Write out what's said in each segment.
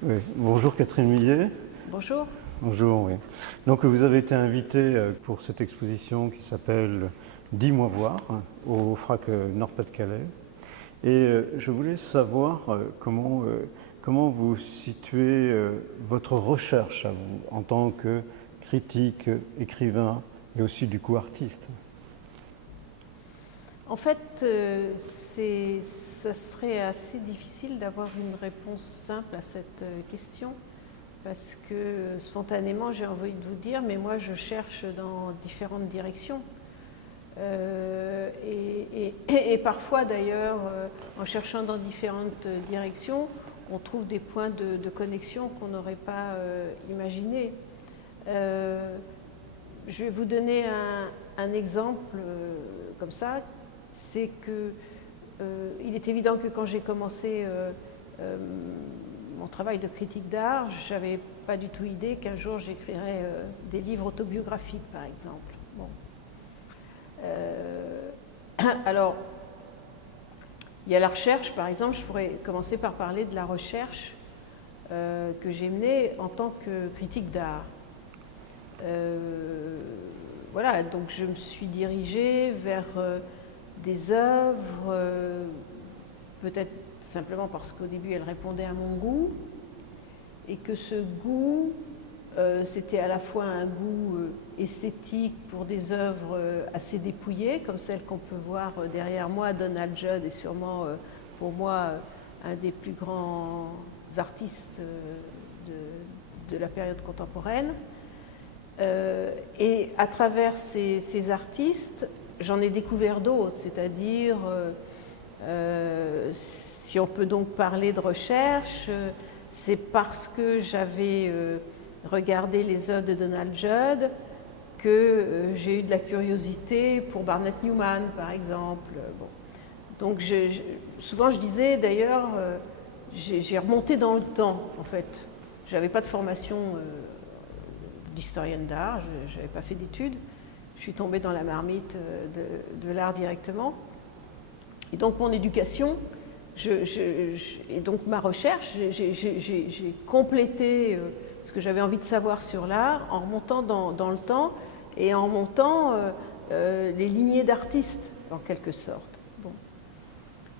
Oui. Bonjour Catherine Millet. Bonjour. Bonjour, oui. Donc vous avez été invitée pour cette exposition qui s'appelle Dis-moi voir au FRAC Nord-Pas-de-Calais. Et je voulais savoir comment vous situez votre recherche à vous en tant que critique, écrivain et aussi du coup artiste. En fait, ça serait assez difficile d'avoir une réponse simple à cette question parce que spontanément j'ai envie de vous dire, mais moi je cherche dans différentes directions. Et parfois d'ailleurs, en cherchant dans différentes directions, on trouve des points de connexion qu'on n'aurait pas imaginés. Je vais vous donner un exemple comme ça. C'est que il est évident que quand j'ai commencé mon travail de critique d'art, je n'avais pas du tout idée qu'un jour j'écrirais des livres autobiographiques, par exemple. Bon. Alors, il y a la recherche, par exemple, je pourrais commencer par parler de la recherche que j'ai menée en tant que critique d'art. Voilà, donc je me suis dirigée vers des œuvres, peut-être simplement parce qu'au début elles répondaient à mon goût, et que ce goût, c'était à la fois un goût esthétique pour des œuvres assez dépouillées, comme celles qu'on peut voir derrière moi. Donald Judd est sûrement, pour moi, un des plus grands artistes de la période contemporaine. Et à travers ces artistes, j'en ai découvert d'autres, c'est-à-dire, si on peut donc parler de recherche, c'est parce que j'avais regardé les œuvres de Donald Judd que j'ai eu de la curiosité pour Barnett Newman, par exemple. Bon. Donc souvent je disais d'ailleurs, j'ai remonté dans le temps, en fait. Je n'avais pas de formation d'historienne d'art, je n'avais pas fait d'études. Je suis tombée dans la marmite de l'art directement. Et donc mon éducation, et donc ma recherche, j'ai complété ce que j'avais envie de savoir sur l'art en remontant dans le temps et en montant les lignées d'artistes, en quelque sorte. Bon.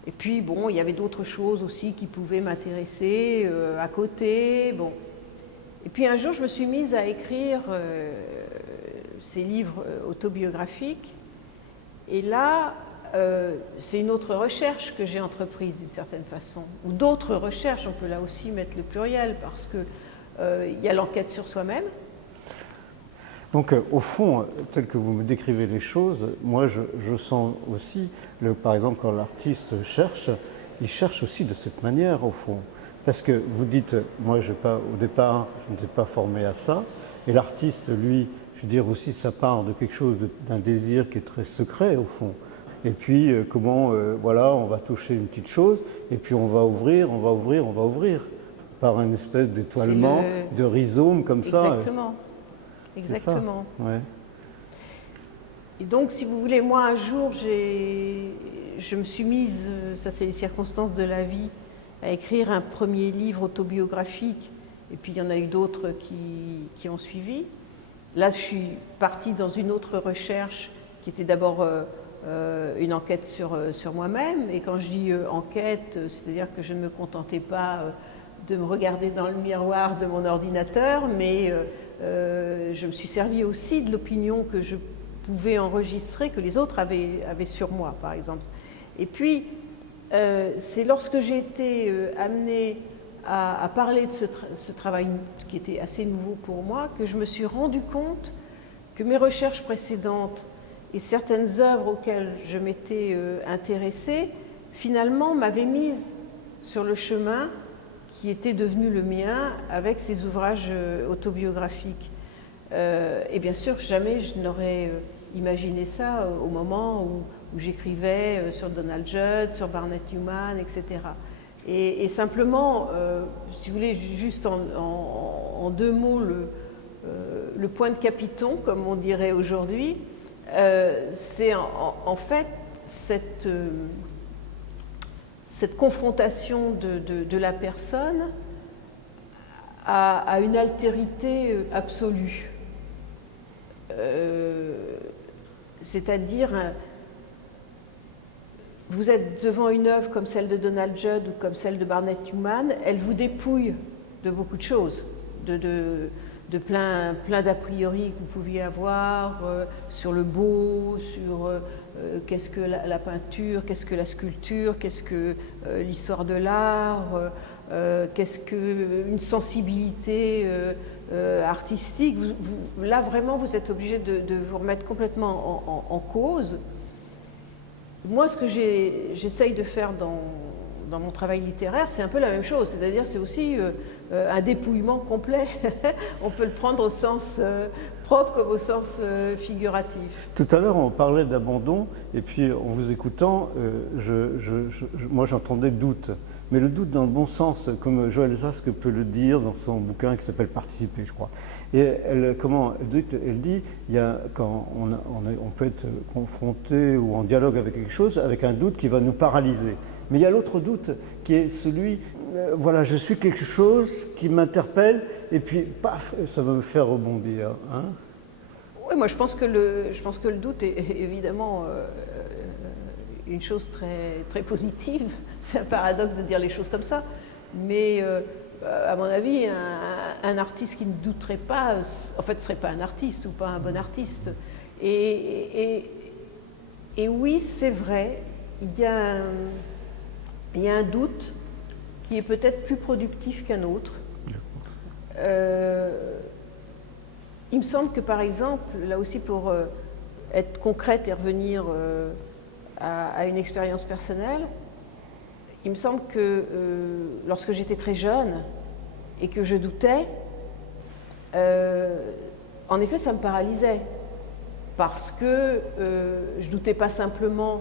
Et puis, bon, il y avait d'autres choses aussi qui pouvaient m'intéresser à côté. Bon. Et puis un jour, je me suis mise à écrire ces livres autobiographiques. Et là, c'est une autre recherche que j'ai entreprise d'une certaine façon. Ou d'autres recherches, on peut là aussi mettre le pluriel, parce qu'il y a l'enquête sur soi-même. Donc au fond, tel que vous me décrivez les choses, moi je sens aussi, par exemple quand l'artiste cherche, il cherche aussi de cette manière au fond. Parce que vous dites, moi au départ, je n'étais pas formé à ça, et l'artiste, lui, je veux dire aussi, ça part de quelque chose, d'un désir qui est très secret au fond. Et puis voilà, on va toucher une petite chose, et puis on va ouvrir, par une espèce d'étoilement, de rhizome comme ça. Exactement. Exactement. Ouais. Et donc, si vous voulez, moi, un jour, je me suis mise, ça c'est les circonstances de la vie, à écrire un premier livre autobiographique, et puis il y en a eu d'autres qui ont suivi. Là, je suis partie dans une autre recherche qui était d'abord une enquête sur moi-même. Et quand je dis enquête, c'est-à-dire que je ne me contentais pas de me regarder dans le miroir de mon ordinateur, mais je me suis servi aussi de l'opinion que je pouvais enregistrer, que les autres avaient sur moi, par exemple. Et puis, c'est lorsque j'ai été amenée à parler de ce travail qui était assez nouveau pour moi, que je me suis rendu compte que mes recherches précédentes et certaines œuvres auxquelles je m'étais intéressée, finalement, m'avaient mise sur le chemin qui était devenu le mien avec ces ouvrages autobiographiques. Et bien sûr, jamais je n'aurais imaginé ça au moment où j'écrivais sur Donald Judd, sur Barnett Newman, etc. Et simplement, si vous voulez, juste en deux mots, le point de capiton, comme on dirait aujourd'hui, c'est en fait cette confrontation de la personne à une altérité absolue. C'est-à-dire, vous êtes devant une œuvre comme celle de Donald Judd ou comme celle de Barnett Newman, elle vous dépouille de beaucoup de choses, de plein d'a priori que vous pouviez avoir sur le beau, sur qu'est-ce que la peinture, qu'est-ce que la sculpture, qu'est-ce que l'histoire de l'art, qu'est-ce qu'une sensibilité artistique. Là, vraiment, vous êtes obligé de vous remettre complètement en cause. Moi, ce que j'essaye de faire dans mon travail littéraire, c'est un peu la même chose, c'est-à-dire c'est aussi un dépouillement complet. On peut le prendre au sens propre comme au sens figuratif. Tout à l'heure, on parlait d'abandon, et puis en vous écoutant, moi j'entendais doute. Mais le doute dans le bon sens, comme Joëlle Zask peut le dire dans son bouquin qui s'appelle Participer, je crois. Et elle dit, quand on peut être confronté ou en dialogue avec quelque chose, avec un doute qui va nous paralyser. Mais il y a l'autre doute qui est celui, voilà, je suis quelque chose qui m'interpelle et puis paf, ça va me faire rebondir. Hein. Oui, moi je pense que le doute est évidemment une chose très, très positive. C'est un paradoxe de dire les choses comme ça. Mais à mon avis, un artiste qui ne douterait pas, en fait, ne serait pas un artiste ou pas un bon artiste. Et oui, c'est vrai, il y a un doute qui est peut-être plus productif qu'un autre. Il me semble que, par exemple, là aussi pour être concrète et revenir à une expérience personnelle, il me semble que lorsque j'étais très jeune et que je doutais, en effet, ça me paralysait. Parce que je ne doutais pas simplement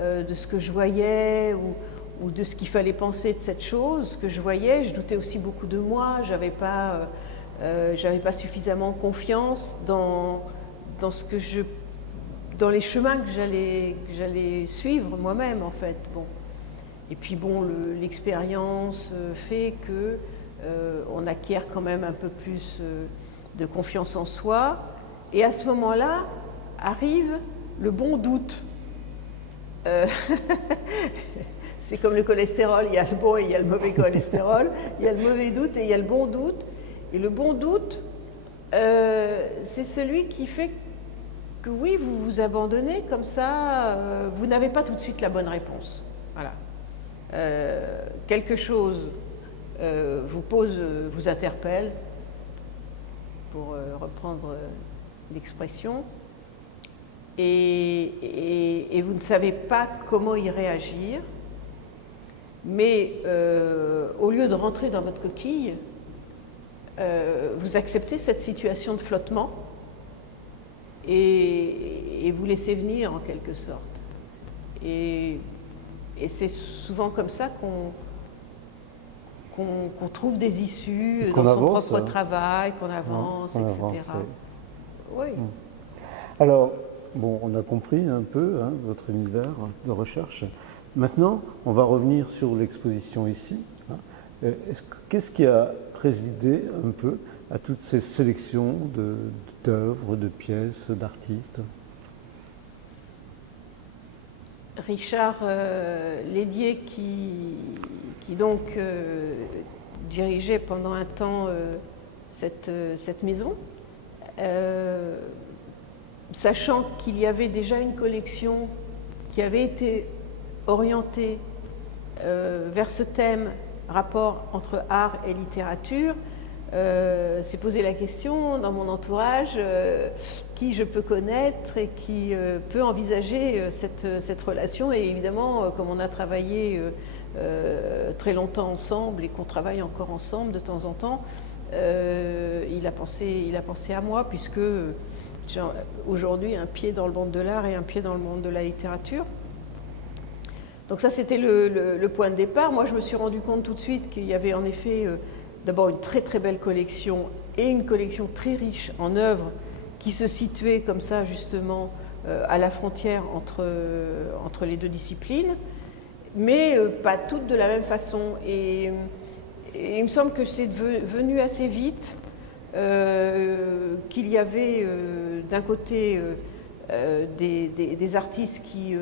de ce que je voyais ou de ce qu'il fallait penser de cette chose que je voyais, je doutais aussi beaucoup de moi, j'avais pas suffisamment confiance dans les chemins que j'allais suivre moi-même en fait. Bon. Et puis bon, l'expérience fait que on acquiert quand même un peu plus de confiance en soi. Et à ce moment-là arrive le bon doute. C'est comme le cholestérol, il y a le bon et il y a le mauvais cholestérol, il y a le mauvais doute et il y a le bon doute. Et le bon doute, c'est celui qui fait que oui, vous vous abandonnez comme ça, vous n'avez pas tout de suite la bonne réponse. Voilà. Quelque chose vous interpelle, pour reprendre l'expression, et vous ne savez pas comment y réagir, mais au lieu de rentrer dans votre coquille, vous acceptez cette situation de flottement et vous laissez venir en quelque sorte. Et c'est souvent comme ça qu'on trouve des issues dans son propre travail, qu'on avance, etc. Oui. Alors, bon, on a compris un peu votre univers de recherche. Maintenant, on va revenir sur l'exposition ici. Qu'est-ce qui a présidé un peu à toutes ces sélections d'œuvres, de pièces, d'artistes? Richard Lédier, qui donc dirigeait pendant un temps cette maison, sachant qu'il y avait déjà une collection qui avait été orientée vers ce thème, rapport entre art et littérature, s'est posé la question dans mon entourage qui je peux connaître et qui peut envisager cette relation. Et évidemment, comme on a travaillé très longtemps ensemble et qu'on travaille encore ensemble de temps en temps, il a pensé à moi, puisque j'ai aujourd'hui un pied dans le monde de l'art et un pied dans le monde de la littérature. Donc ça, c'était le point de départ. Moi, je me suis rendu compte tout de suite qu'il y avait en effet d'abord une très très belle collection et une collection très riche en œuvres qui se situaient comme ça justement à la frontière entre les deux disciplines, mais pas toutes de la même façon. Et il me semble que c'est venu assez vite, qu'il y avait d'un côté des artistes qui,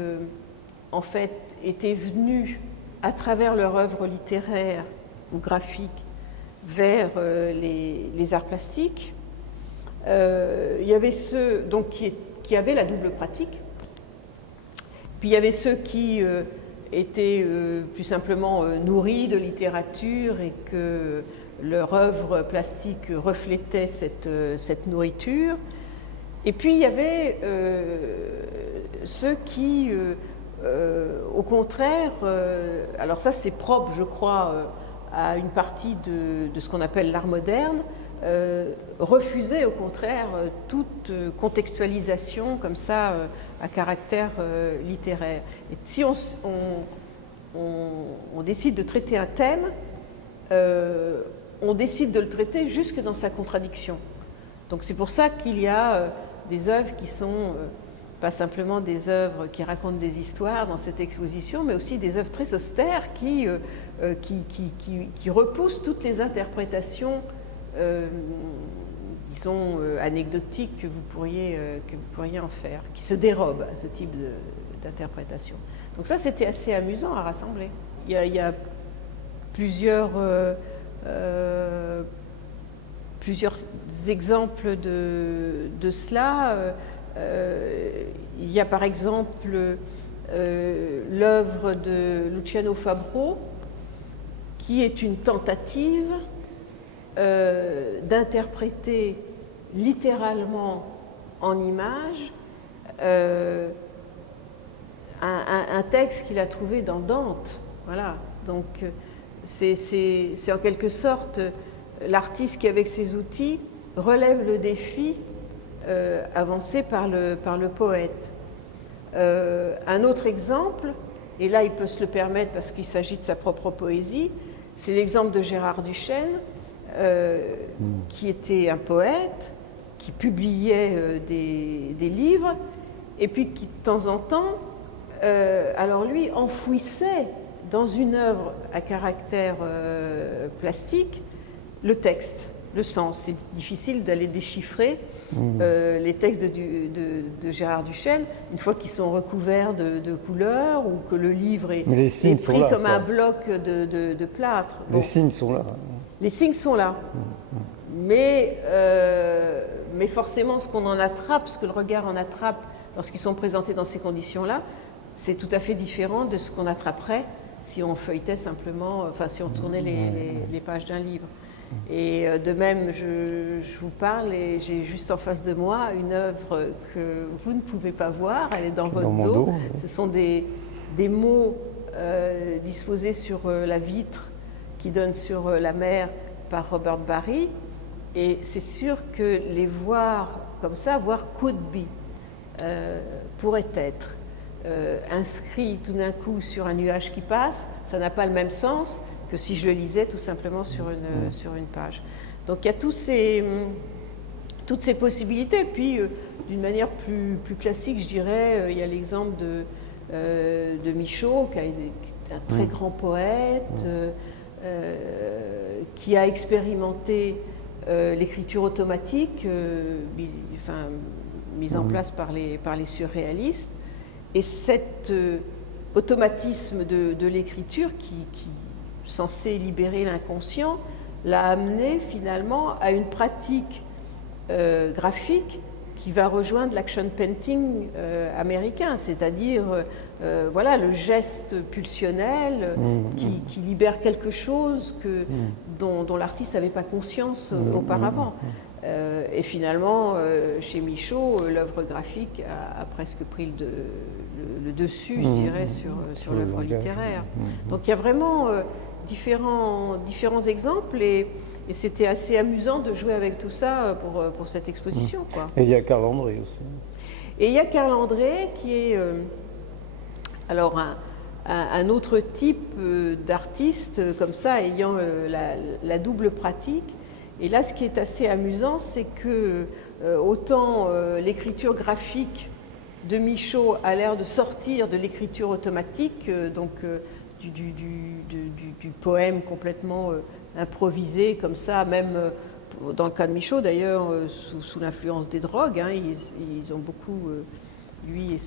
en fait, étaient venus à travers leur œuvre littéraire ou graphique vers les arts plastiques. Il y avait ceux donc, qui avaient la double pratique, puis il y avait ceux qui étaient plus simplement nourris de littérature et que leur œuvre plastique reflétait cette nourriture. Et puis il y avait ceux qui, au contraire, alors ça c'est propre je crois à une partie de ce qu'on appelle l'art moderne, refusaient au contraire toute contextualisation comme ça à caractère littéraire. Et si on décide de traiter un thème, on décide de le traiter jusque dans sa contradiction. Donc c'est pour ça qu'il y a des œuvres qui sont pas simplement des œuvres qui racontent des histoires dans cette exposition, mais aussi des œuvres très austères qui repoussent toutes les interprétations, disons, anecdotiques que vous pourriez en faire, qui se dérobent à ce type d'interprétation. Donc ça, c'était assez amusant à rassembler. Il y a plusieurs exemples de cela. Il y a par exemple l'œuvre de Luciano Fabro, qui est une tentative d'interpréter littéralement en images un texte qu'il a trouvé dans Dante. Voilà. Donc c'est en quelque sorte l'artiste qui, avec ses outils, relève le défi avancé par le poète. Un autre exemple, et là il peut se le permettre parce qu'il s'agit de sa propre poésie, c'est l'exemple de Gérard Duchesne, qui était un poète, qui publiait des livres, et puis qui de temps en temps, alors lui, enfouissait dans une œuvre à caractère plastique le texte, le sens. C'est difficile d'aller déchiffrer les textes de Gérard Duchesne, une fois qu'ils sont recouverts de couleurs ou que le livre est pris là, comme un bloc de plâtre. Les signes sont là. Les signes sont là. Mais forcément, ce qu'on en attrape, ce que le regard en attrape lorsqu'ils sont présentés dans ces conditions-là, c'est tout à fait différent de ce qu'on attraperait si on feuilletait simplement, enfin si on tournait les pages d'un livre. Et de même, je vous parle et j'ai juste en face de moi une œuvre que vous ne pouvez pas voir, elle est dans votre dos. Ce sont des mots disposés sur la vitre qui donne sur la mer par Robert Barry. Et c'est sûr que les voir comme ça, voir could be, pourrait être inscrit tout d'un coup sur un nuage qui passe, ça n'a pas le même sens que si je le lisais tout simplement sur une page. Donc il y a toutes ces possibilités. Puis d'une manière plus classique, je dirais, il y a l'exemple de Michaud, qui est un très grand poète, qui a expérimenté l'écriture automatique, mise en place par les surréalistes. Et cet automatisme de l'écriture qui censé libérer l'inconscient l'a amené finalement à une pratique graphique qui va rejoindre l'action painting américain, c'est-à-dire voilà, le geste pulsionnel qui libère quelque chose dont l'artiste n'avait pas conscience auparavant. Et finalement, chez Michaud, l'œuvre graphique a presque pris le dessus, je dirais, sur l'œuvre littéraire. Donc il y a vraiment différents exemples et c'était assez amusant de jouer avec tout ça pour cette exposition, quoi. Et il y a Carl André aussi. Et il y a Carl André qui est alors un autre type d'artiste comme ça, ayant la double pratique. Et là, ce qui est assez amusant, c'est que autant l'écriture graphique de Michaud a l'air de sortir de l'écriture automatique, donc du poème complètement improvisé, comme ça, même dans le cas de Michaud d'ailleurs, sous l'influence des drogues. Hein, ils ont beaucoup, lui et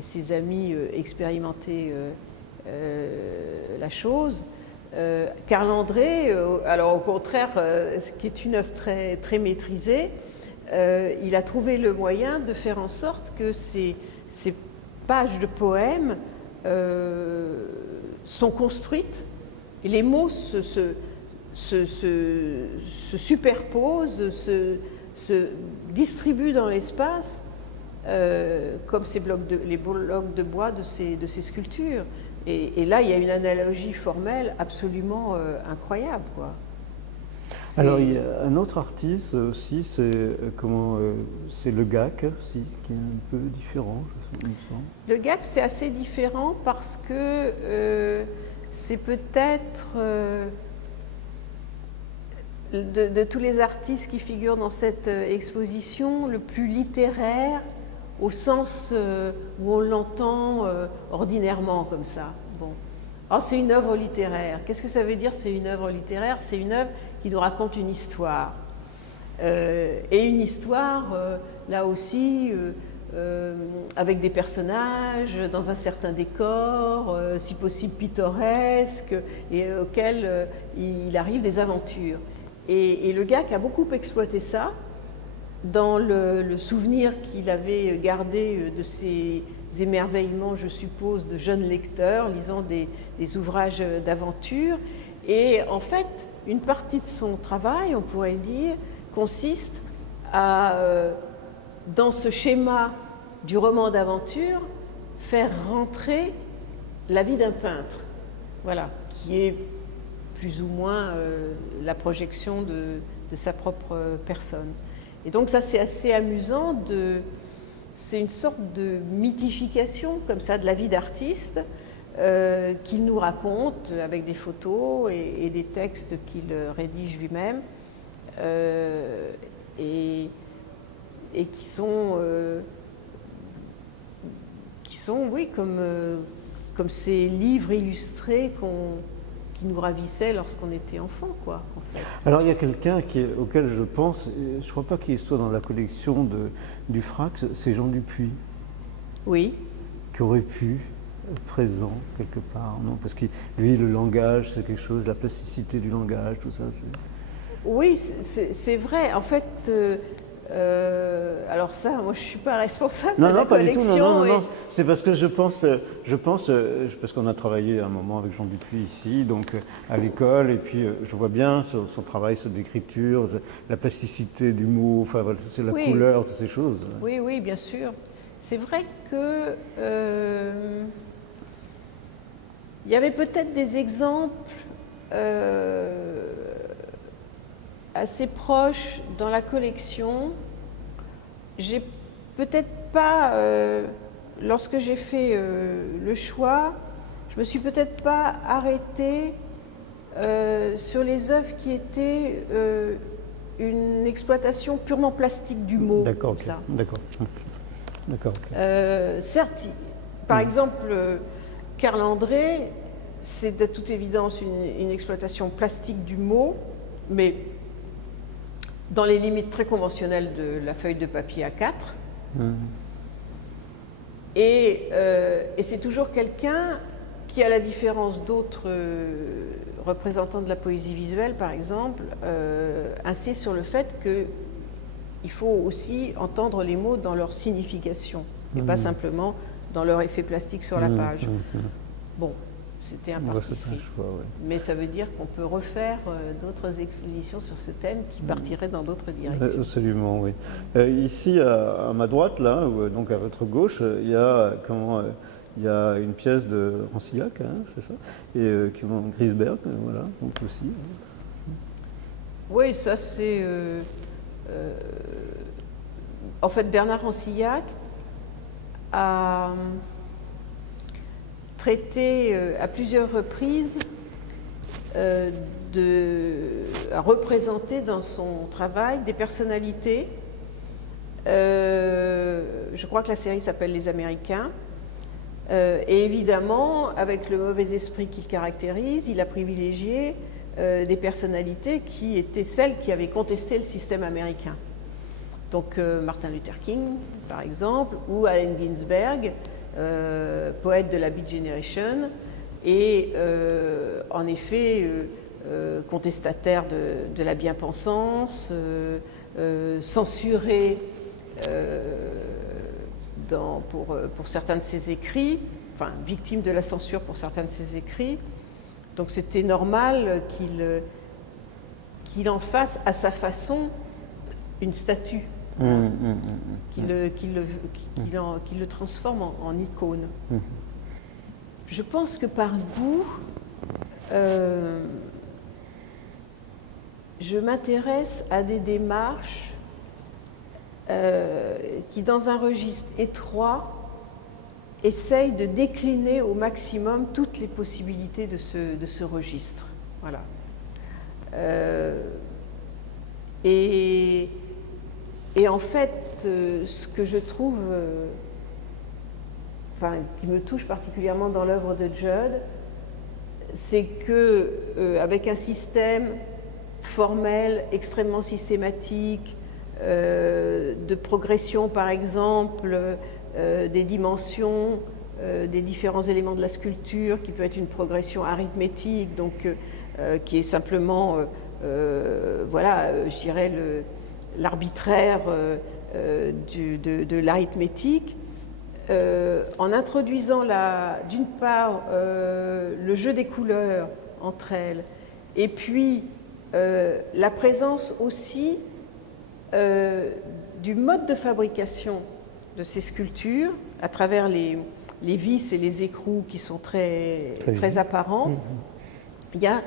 ses amis, expérimenté la chose. Karl André, alors au contraire, ce qui est une œuvre très, très maîtrisée, il a trouvé le moyen de faire en sorte que ces pages de poèmes sont construites, et les mots se superposent, se distribuent dans l'espace, comme les blocs de bois de ces sculptures. Et là, il y a une analogie formelle absolument incroyable, quoi. Alors, il y a un autre artiste aussi, c'est Le Gac, aussi, qui est un peu différent, il me semble. Le Gac, c'est assez différent parce que c'est peut-être de tous les artistes qui figurent dans cette exposition le plus littéraire, au sens où on l'entend ordinairement comme ça. Bon. Alors c'est une œuvre littéraire. Qu'est-ce que ça veut dire, c'est une œuvre littéraire? C'est une œuvre qui nous raconte une histoire. Et une histoire, là aussi, avec des personnages, dans un certain décor, si possible pittoresque, et auquel il arrive des aventures. Et Le Gac a beaucoup exploité ça, dans le souvenir qu'il avait gardé de ses émerveillements, je suppose, de jeunes lecteurs, lisant des ouvrages d'aventure. Et en fait, une partie de son travail, on pourrait dire, consiste à, dans ce schéma du roman d'aventure, faire rentrer la vie d'un peintre, voilà, qui est plus ou moins la projection de sa propre personne. Et donc ça, c'est assez amusant, c'est une sorte de mythification comme ça de la vie d'artiste qu'il nous raconte avec des photos et des textes qu'il rédige lui-même et qui sont oui, comme ces livres illustrés qui nous ravissaient lorsqu'on était enfant, quoi, en fait. Alors il y a quelqu'un auquel je pense, je ne crois pas qu'il soit dans la collection du Frax, c'est Jean Dupuis. Oui. Qui aurait pu être présent quelque part, non? Parce que lui, le langage, c'est quelque chose, la plasticité du langage, tout ça. Oui, c'est vrai. En fait, alors ça, moi je ne suis pas responsable de la collection. Non. C'est parce que je pense, parce qu'on a travaillé un moment avec Jean Dupuis ici, donc à l'école, et puis je vois bien son travail sur l'écriture, la plasticité du mot, enfin c'est la couleur, toutes ces choses. Oui, oui, bien sûr. C'est vrai que il y avait peut-être des exemples assez proches dans la collection. J'ai peut-être pas, lorsque j'ai fait le choix, je me suis peut-être pas arrêtée sur les œuvres qui étaient une exploitation purement plastique du mot. D'accord, okay. D'accord. Certes, par exemple, Karl André, c'est de toute évidence une exploitation plastique du mot, mais dans les limites très conventionnelles de la feuille de papier A4. Et c'est toujours quelqu'un qui, à la différence d'autres représentants de la poésie visuelle, par exemple, insiste sur le fait qu'il faut aussi entendre les mots dans leur signification, et pas simplement dans leur effet plastique sur la page. Bon. C'était un parti pris. Mais ça veut dire qu'on peut refaire d'autres expositions sur ce thème qui partiraient dans d'autres directions. Absolument, oui. Ici, à ma droite, là, donc à votre gauche, il y a une pièce de Rancillac, hein, c'est ça, et qui vont Grisberg, voilà, donc aussi. Oui, ça c'est... en fait, Bernard Rancillac a traité à plusieurs reprises, à représenter dans son travail des personnalités. Je crois que la série s'appelle Les Américains. Et évidemment, avec le mauvais esprit qui le caractérise, il a privilégié des personnalités qui étaient celles qui avaient contesté le système américain. Donc Martin Luther King, par exemple, ou Allen Ginsberg, poète de la Beat Generation, et en effet contestataire de la bien-pensance, censuré pour certains de ses écrits, enfin victime de la censure pour certains de ses écrits. Donc c'était normal qu'il en fasse à sa façon une statue, qu'il le transforme en icône. Je pense que par goût, je m'intéresse à des démarches qui, dans un registre étroit, essayent de décliner au maximum toutes les possibilités de ce registre. Voilà. Et en fait, ce que je trouve, qui me touche particulièrement dans l'œuvre de Judd, c'est que avec un système formel extrêmement systématique, de progression par exemple des dimensions, des différents éléments de la sculpture, qui peut être une progression arithmétique, donc qui est simplement, je dirais, l'arbitraire de l'arithmétique, en introduisant d'une part le jeu des couleurs entre elles, et puis la présence aussi du mode de fabrication de ces sculptures à travers les vis et les écrous qui sont très apparents. Il y a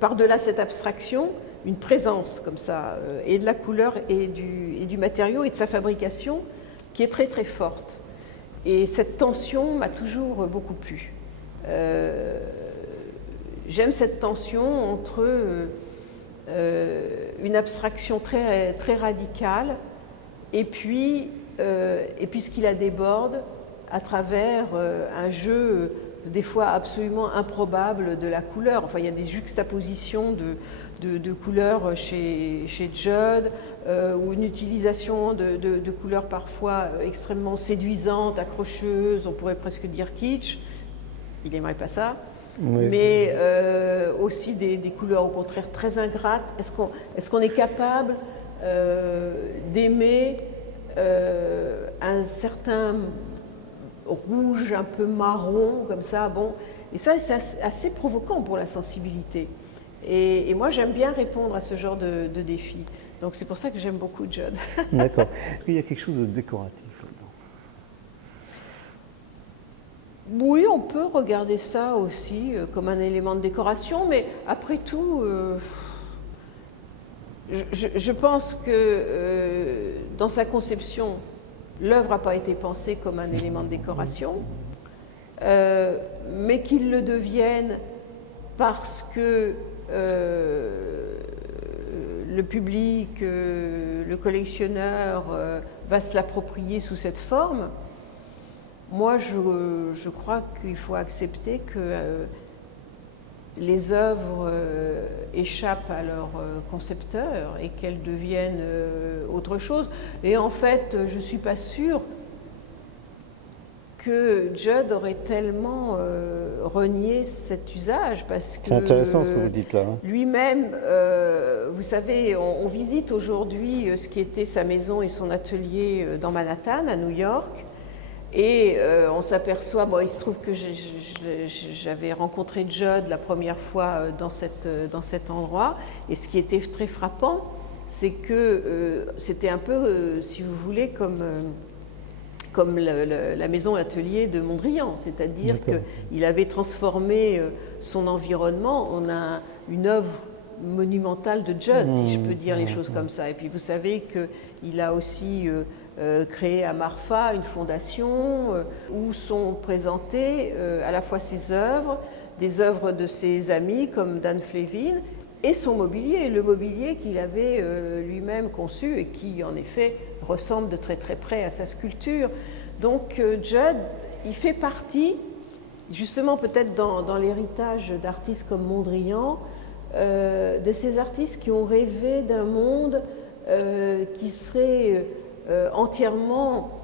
par-delà cette abstraction une présence comme ça, et de la couleur et du matériau et de sa fabrication qui est très très forte. Et cette tension m'a toujours beaucoup plu. J'aime cette tension entre une abstraction très, très radicale et puis ce qui la déborde à travers un jeu des fois absolument improbable de la couleur. Enfin, il y a des juxtapositions de couleurs chez Judd, ou une utilisation de couleurs parfois extrêmement séduisantes, accrocheuses, on pourrait presque dire kitsch. Il n'aimerait pas ça. Oui. Mais aussi des couleurs au contraire très ingrates. Est-ce qu'on est capable d'aimer un certain rouge un peu marron comme ça, bon, et ça c'est assez provoquant pour la sensibilité, et moi j'aime bien répondre à ce genre de défi, donc c'est pour ça que j'aime beaucoup Judd. D'accord. Il y a quelque chose de décoratif là-dedans. Oui, on peut regarder ça aussi comme un élément de décoration, mais après tout je pense que dans sa conception, l'œuvre n'a pas été pensée comme un élément de décoration, mais qu'il le devienne parce que le public, le collectionneur va se l'approprier sous cette forme. Moi, je crois qu'il faut accepter que les œuvres échappent à leur concepteur et qu'elles deviennent autre chose. Et en fait, je ne suis pas sûre que Judd aurait tellement renié cet usage, parce que c'est intéressant ce que vous dites là. Lui-même, vous savez, on visite aujourd'hui ce qui était sa maison et son atelier dans Manhattan, à New York. Et on s'aperçoit, il se trouve que j'avais rencontré Judd la première fois dans cet endroit, et ce qui était très frappant, c'est que c'était un peu, si vous voulez, comme la maison atelier de Mondrian, c'est-à-dire qu'il avait transformé son environnement en une œuvre monumentale de Judd, si je peux dire les choses comme ça. Et puis vous savez qu'il a aussi créé à Marfa une fondation où sont présentées à la fois ses œuvres, des œuvres de ses amis comme Dan Flavin, et son mobilier, le mobilier qu'il avait lui-même conçu et qui en effet ressemble de très très près à sa sculpture. Donc Judd il fait partie, justement peut-être dans l'héritage d'artistes comme Mondrian, de ces artistes qui ont rêvé d'un monde qui serait entièrement,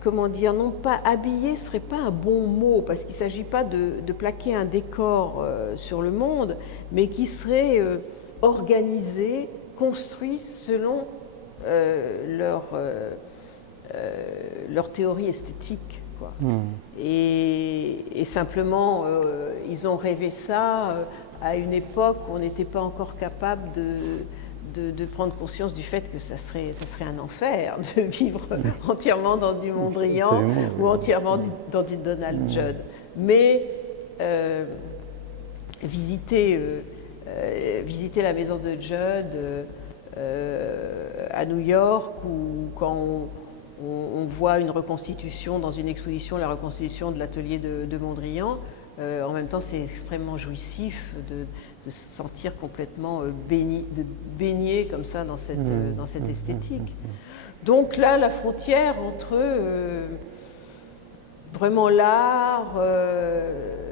comment dire, non pas habillé, ce ne serait pas un bon mot, parce qu'il ne s'agit pas de plaquer un décor sur le monde, mais qui serait organisé, construit selon leur théorie esthétique, quoi. Et simplement, ils ont rêvé ça à une époque où on n'était pas encore capable de prendre conscience du fait que ça serait un enfer de vivre entièrement dans du Mondrian ou entièrement dans du Donald Judd. Mais visiter la maison de Judd à New York, ou quand on voit une reconstitution dans une exposition, la reconstitution de l'atelier de Mondrian, en même temps c'est extrêmement jouissif de se sentir complètement baigné comme ça dans cette esthétique. Donc là, la frontière entre vraiment l'art,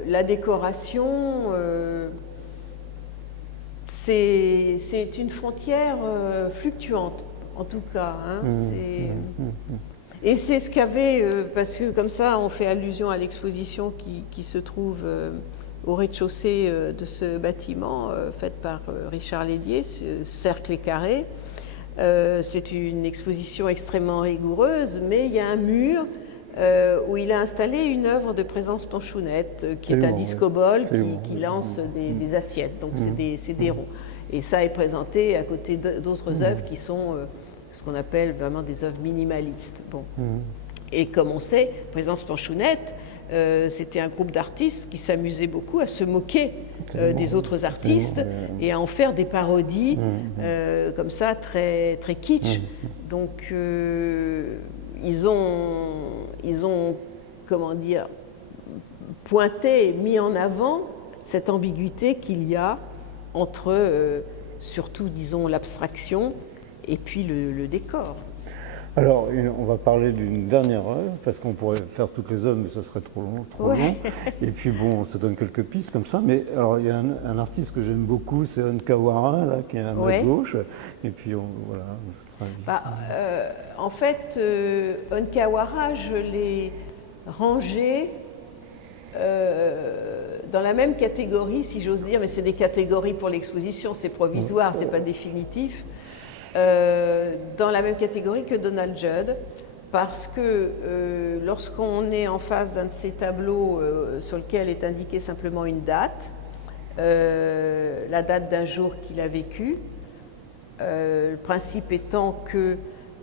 la décoration, c'est une frontière fluctuante, en tout cas. Hein, et c'est ce qu'avait, parce que comme ça on fait allusion à l'exposition qui se trouve au rez-de-chaussée de ce bâtiment, faite par Richard Lédier, Cercle et Carré. C'est une exposition extrêmement rigoureuse, mais il y a un mur où il a installé une œuvre de Présence Planchounette, qui est un disco-ball qui lance des assiettes, donc c'est des ronds. Et ça est présenté à côté d'autres œuvres qui sont ce qu'on appelle vraiment des œuvres minimalistes. Bon. Et comme on sait, Présence Planchounette, c'était un groupe d'artistes qui s'amusait beaucoup à se moquer des autres artistes et à en faire des parodies comme ça, très, très kitsch. Donc ils ont, comment dire, pointé, mis en avant cette ambiguïté qu'il y a entre, surtout, disons, l'abstraction et puis le décor. Alors, on va parler d'une dernière œuvre, parce qu'on pourrait faire toutes les œuvres, mais ce serait trop long. Et puis bon, ça donne quelques pistes comme ça. Mais alors, il y a un artiste que j'aime beaucoup, c'est Onkawara, là, qui est à ma gauche. Et puis voilà. En fait, Onkawara, je l'ai rangé dans la même catégorie, si j'ose dire, mais c'est des catégories pour l'exposition, c'est provisoire, c'est pas définitif. Dans la même catégorie que Donald Judd, parce que lorsqu'on est en face d'un de ces tableaux sur lequel est indiquée simplement une date, la date d'un jour qu'il a vécu, le principe étant que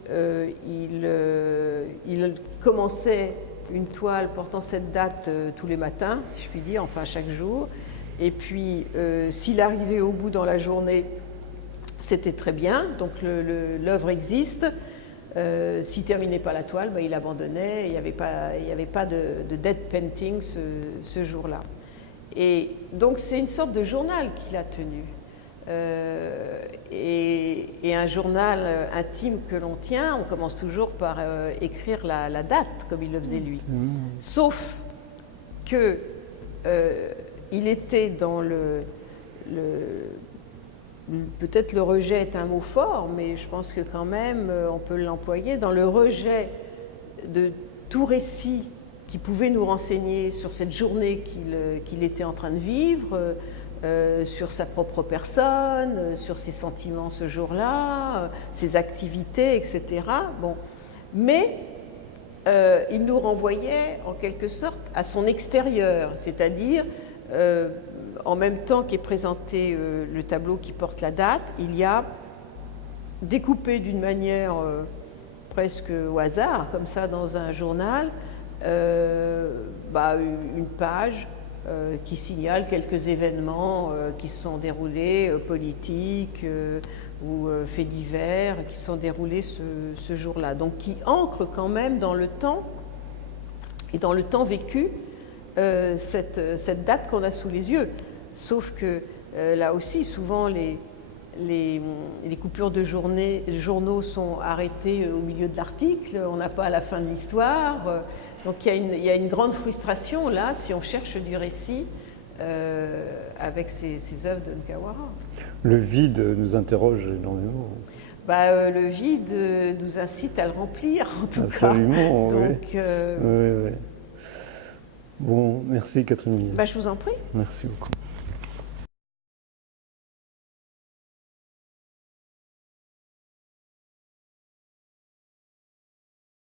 il commençait une toile portant cette date tous les matins, si je puis dire, enfin chaque jour, et puis s'il arrivait au bout dans la journée, c'était très bien, donc l'œuvre existe. S'il ne terminait pas la toile, il abandonnait, il n'y avait pas de dead painting ce jour-là. Et donc c'est une sorte de journal qu'il a tenu. Et un journal intime que l'on tient, on commence toujours par écrire la date, comme il le faisait lui. Sauf que il était dans peut-être le rejet est un mot fort, mais je pense que quand même on peut l'employer, dans le rejet de tout récit qui pouvait nous renseigner sur cette journée qu'il était en train de vivre, sur sa propre personne, sur ses sentiments ce jour-là, ses activités, etc. Bon. Mais il nous renvoyait en quelque sorte à son extérieur, c'est-à-dire en même temps qu'est présenté le tableau qui porte la date, il y a découpé d'une manière presque au hasard, comme ça dans un journal, une page qui signale quelques événements qui se sont déroulés, politiques ou faits divers, qui se sont déroulés ce jour-là. Donc qui ancre quand même dans le temps, et dans le temps vécu, cette date qu'on a sous les yeux. Sauf que là aussi, souvent, les coupures de journaux sont arrêtées au milieu de l'article, on n'a pas à la fin de l'histoire. Donc il y a une grande frustration là, si on cherche du récit avec ces œuvres de Nkawara. Le vide nous interroge énormément. Le vide nous incite à le remplir, en tout Absolument, cas. Donc, oui. Bon, merci Catherine. je vous en prie. Merci beaucoup.